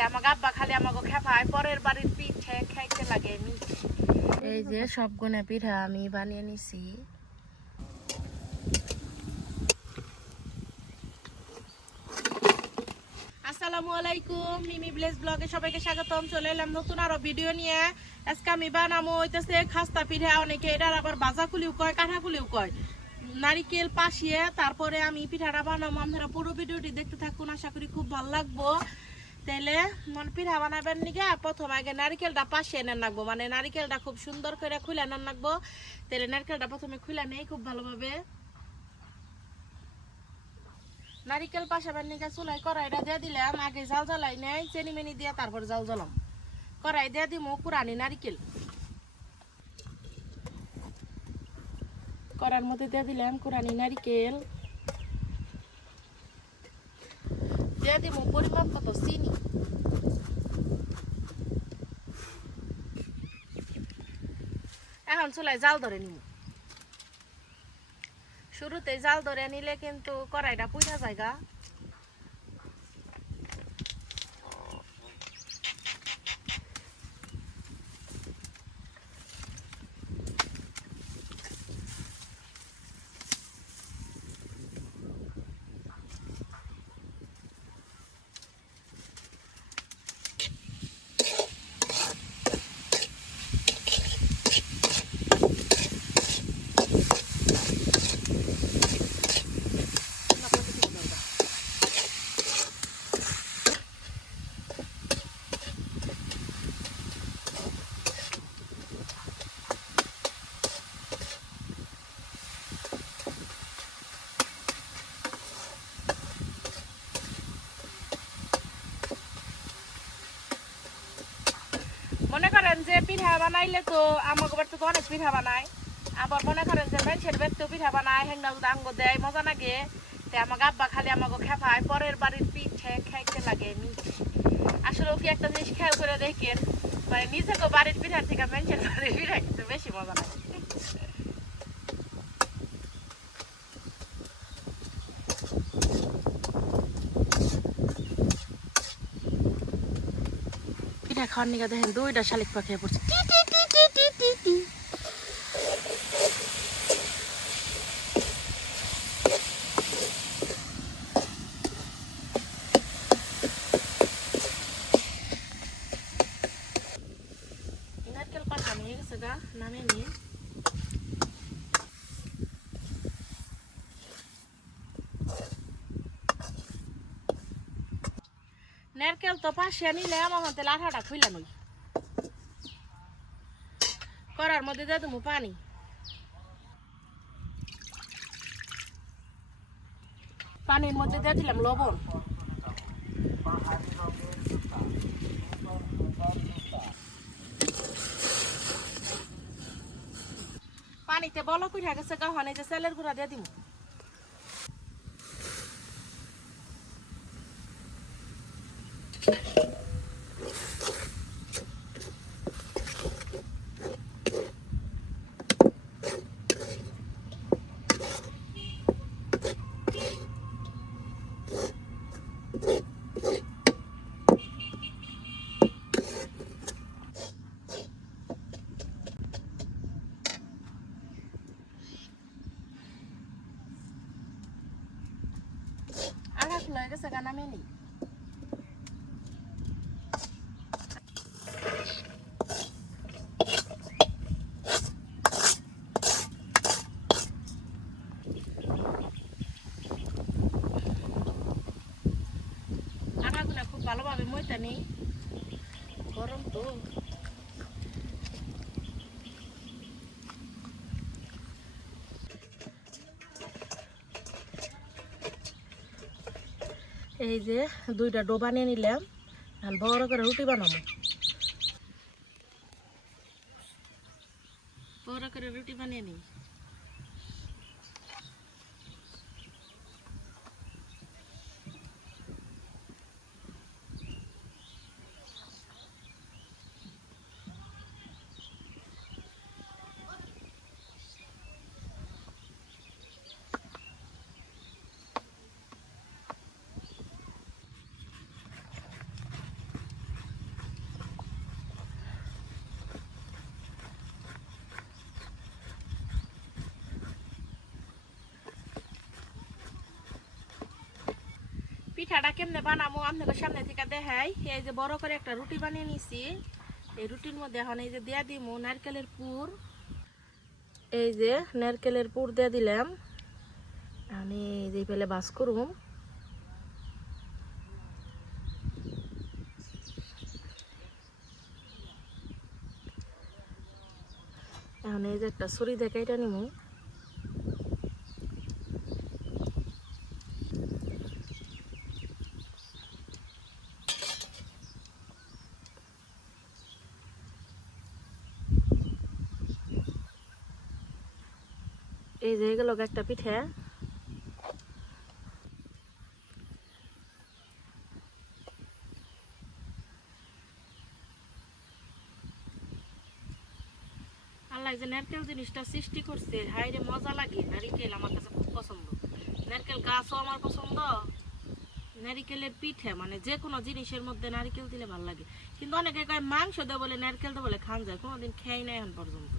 আমাকে আব্বা খালি আমাকে খেপায় পরের বাড়ির পিঠে খাইতে লাগে। এই যে সবগুলো পিঠা আমি বানিয়ে নিছি। আসসালামু আলাইকুম, মিমি ভিলেজ ব্লগে সবাইকে স্বাগতম। চলে এলাম নতুন আরো ভিডিও নিয়ে। আজকে আমি বানাবো হইতেছে খাস্তা পিঠা। অনেকে এটার আবার ভাজা কুলিও কয়, কাঁঠা কুলিও কয়। নারিকেল পাশিয়ে তারপরে আমি পিঠাটা বানাবো। আপনারা পুরো ভিডিওটি দেখতে থাকুন, আশা করি খুব ভালো লাগবো। তাইলে মানে পিঠা বানাবেন নিগে প্রথম আগে নারিকেলটা পাশিয়ে নেন রাখবো, মানে নারিকেলটা খুব সুন্দর করে খুলে নেন রাখবো। তাহলে নারিকেলটা প্রথমে খুলে নেই খুব ভালোভাবে। নারিকেল পাশাবেন নিগে চুলাই কড়াইটা দিয়ে দিলাম। আগে জাল জ্বালাই নেই, চেনি মেনি দিয়ে তারপর জাল জ্বালাম। কড়াই দিয়ে দিমু পুরানি নারিকেল, কড়ার মধ্যে দিয়ে দিলাম পুরানি নারিকেল, দিয়ে দিমু পরিমাণ কত চিনি। এখন চুলাই জাল ধরে নিব। শুরুতে জাল ধরে নিলে কিন্তু কড়াইটা পুড়া জায়গা। মনে করেন যে পিঠা বানাইলে তো আমাকে বাড়িতে তো অনেক পিঠা বানায়। আবার মনে করেন যে মানুষের বাড়িতেও পিঠা বানায়, হেংনা আঙ্গ দেয়, মজা লাগে। আমাকে আব্বা খালি আমাকে খেপায় পরের বাড়ির পিঠে খাইতে লাগে। আসলে কি একটা জিনিস খেয়াল করে দেখেন, মানে নিজেকে বাড়ির পিঠার থেকে মানুষের বাড়ির পিঠা কিন্তু বেশি মজা লাগে। পিঠা খাওয়ার নিকে দেখেন দুইটা শালিক পাখি পড়ছে। নারকেল পাতা নিয়ে গেছে গা, নামে নিয়ে নারকেল তো পাশে নিলে আমার হাতে লাঠাটা খুইলা নই। করার মধ্যে দিয়ে দেবো পানি, পানির মধ্যে দিয়ে দিলাম লবণ, পানিতে বলক উঠে গেছে গা, হানে যে চালের গুঁড়া দিয়ে দিব। আঘা খোলা গেছে গা, নামে নেই। আঘাগুলা খুব ভালোভাবে মইটা নেই, গরম তো। এই যে দুইটা ডো বানিয়ে নিলাম, বড় করে রুটি বানাবো। বড় করে রুটি বানিয়ে নিই। পিঠাটা কেমনে বানাবো আপনাদের সামনে থেকে দেখাই। এই যে বড় করে একটা রুটি বানিয়ে নিছি, এই রুটির মধ্যে এখন এই যে দিয়া দিমু নারকেলের পুর। এই যে নারকেলের পুর দিয়ে দিলাম, আমি এই যে পেলে বাস করুম। এখন এই যে একটা ছুরি দিয়ে কেটে নিমু। এই যে গেল একটা পিঠা। আল্লাহ যে নারকেল জিনিসটা সৃষ্টি করছে, হাইরে মজা লাগে। নারিকেল আমার কাছে খুব পছন্দ, নারকেল গাছও আমার পছন্দ। নারিকেলের পিঠে মানে যে কোনো জিনিসের মধ্যে নারিকেল দিলে ভালো লাগে। কিন্তু অনেকে কয় মাংস দেয় বলে নারকেল দেয় বলে খান যায়, কোনোদিন খেয়ে নাই এখন পর্যন্ত।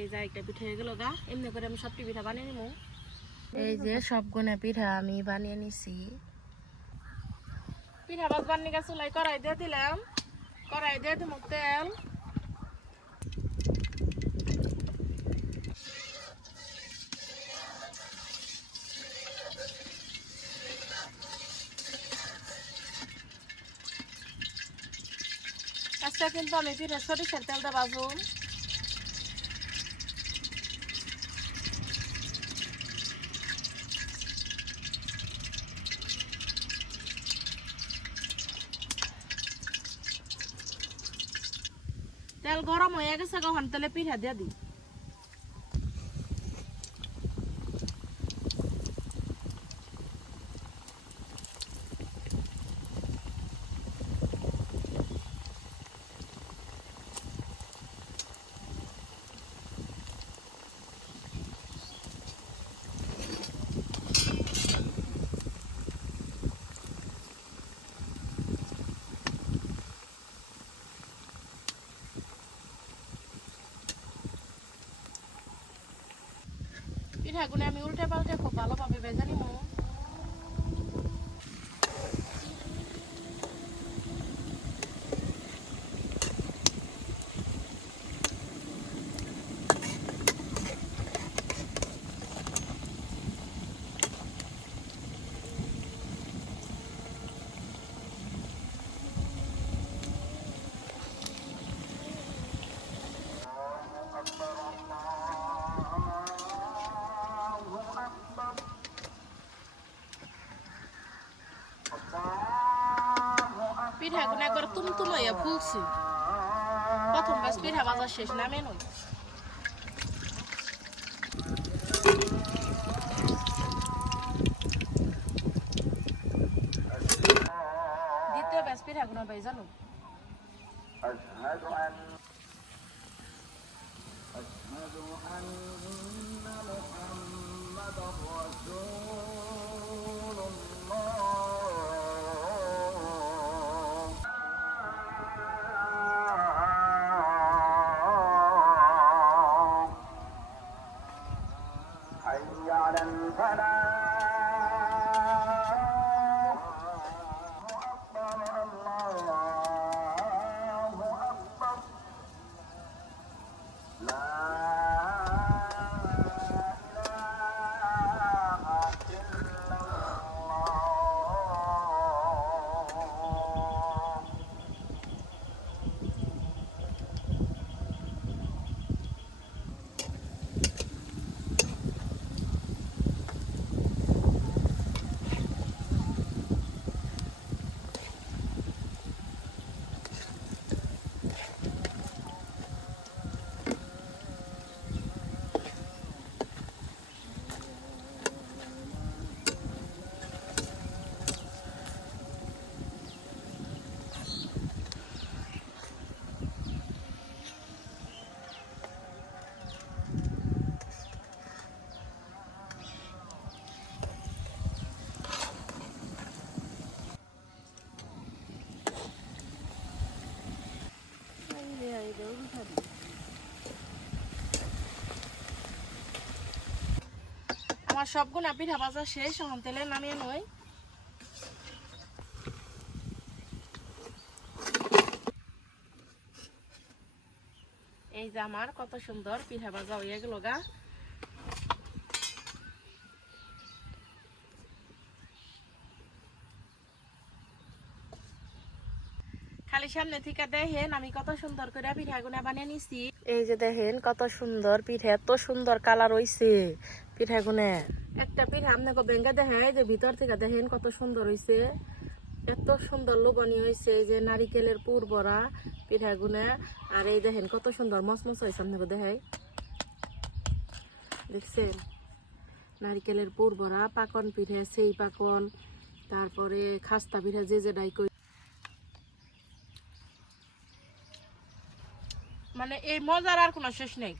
এই যে একটা পিঠা হয়ে গেল গা। এমনি করে আমি সবটি পিঠা বানিয়ে নিবো। এই যে সবগুলো পিঠা আমি বানিয়ে নিছি। পিঠা বাস বানিয়ে গেছে, চুলাই কড়াই দিয়ে দিলাম। কড়াই দিয়ে দিব তেল। আজকে কিন্তু আমি পিঠা সরিষার তেলটা বাজুম। তেল গরম হয়ে গেছে, কখন তেলে পিঠা দিয়ে দিই। পিঠাগুলো আমি উল্টে পাল্টে খুব ভালোভাবে ভেজে নিব। পিঠাগুলো একবার তুমতুম হইয়া ফুলছি। প্রথম গাছ পিঠা বাজার শেষ নামে নই। দ্বিতীয় ব্যাস পিঠাগুলো ভাই জানো। সবগুলা পিঠা ভাজা শেষ, এখন তেলে নামিয়ে নই। এই যে আমার কত সুন্দর পিঠা ভাজা হয়ে গেল গা। খালি সামনে থেকে দেখেন আমি কত সুন্দর করে পিঠাগুনা বানিয়ে নিছি। এই যে দেখেন কত সুন্দর পিঠা, এত সুন্দর কালার হইছে পিঠাগুনে। একটা পিঠা আপনাকে ভেঙে দেখেন, যে ভিতর থেকে দেখেন কত সুন্দর হইছে, এত সুন্দর লোভনীয় হয়েছে। এই যে নারিকেলের পুর ভরা পিঠাগুনা, আর এই দেখেন কত সুন্দর মচমচ হয়েছে। আপনাকে দেখাই, দেখছেন নারিকেলের পুর ভরা পাকন পিঠা, সেই পাকন, তারপরে খাস্তা পিঠা যে যেটাই কই, মানে এই মজার আর কোনো শেষ নেই।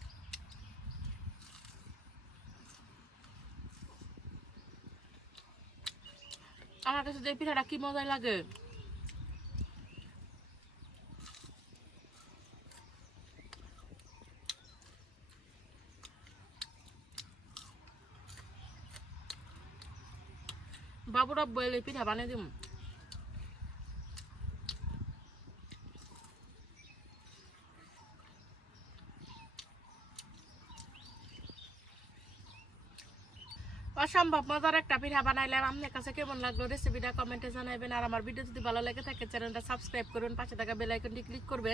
আমার কাছে যে পিঠাটা কি মজা লাগে। বাবুরা বলে পিঠা বানিয়ে দিম। অসম্ভব মজার একটা পিঠা বানাইলাম। আপনার কাছে কেমন লাগলো রেসিপিটা কমেন্টে জানাবেন। আর আমার ভিডিও যদি ভালো লেগে থাকে চ্যানেলটা সাবস্ক্রাইব করবেন, পাশে থাকা বেল আইকনটি ক্লিক করবেন।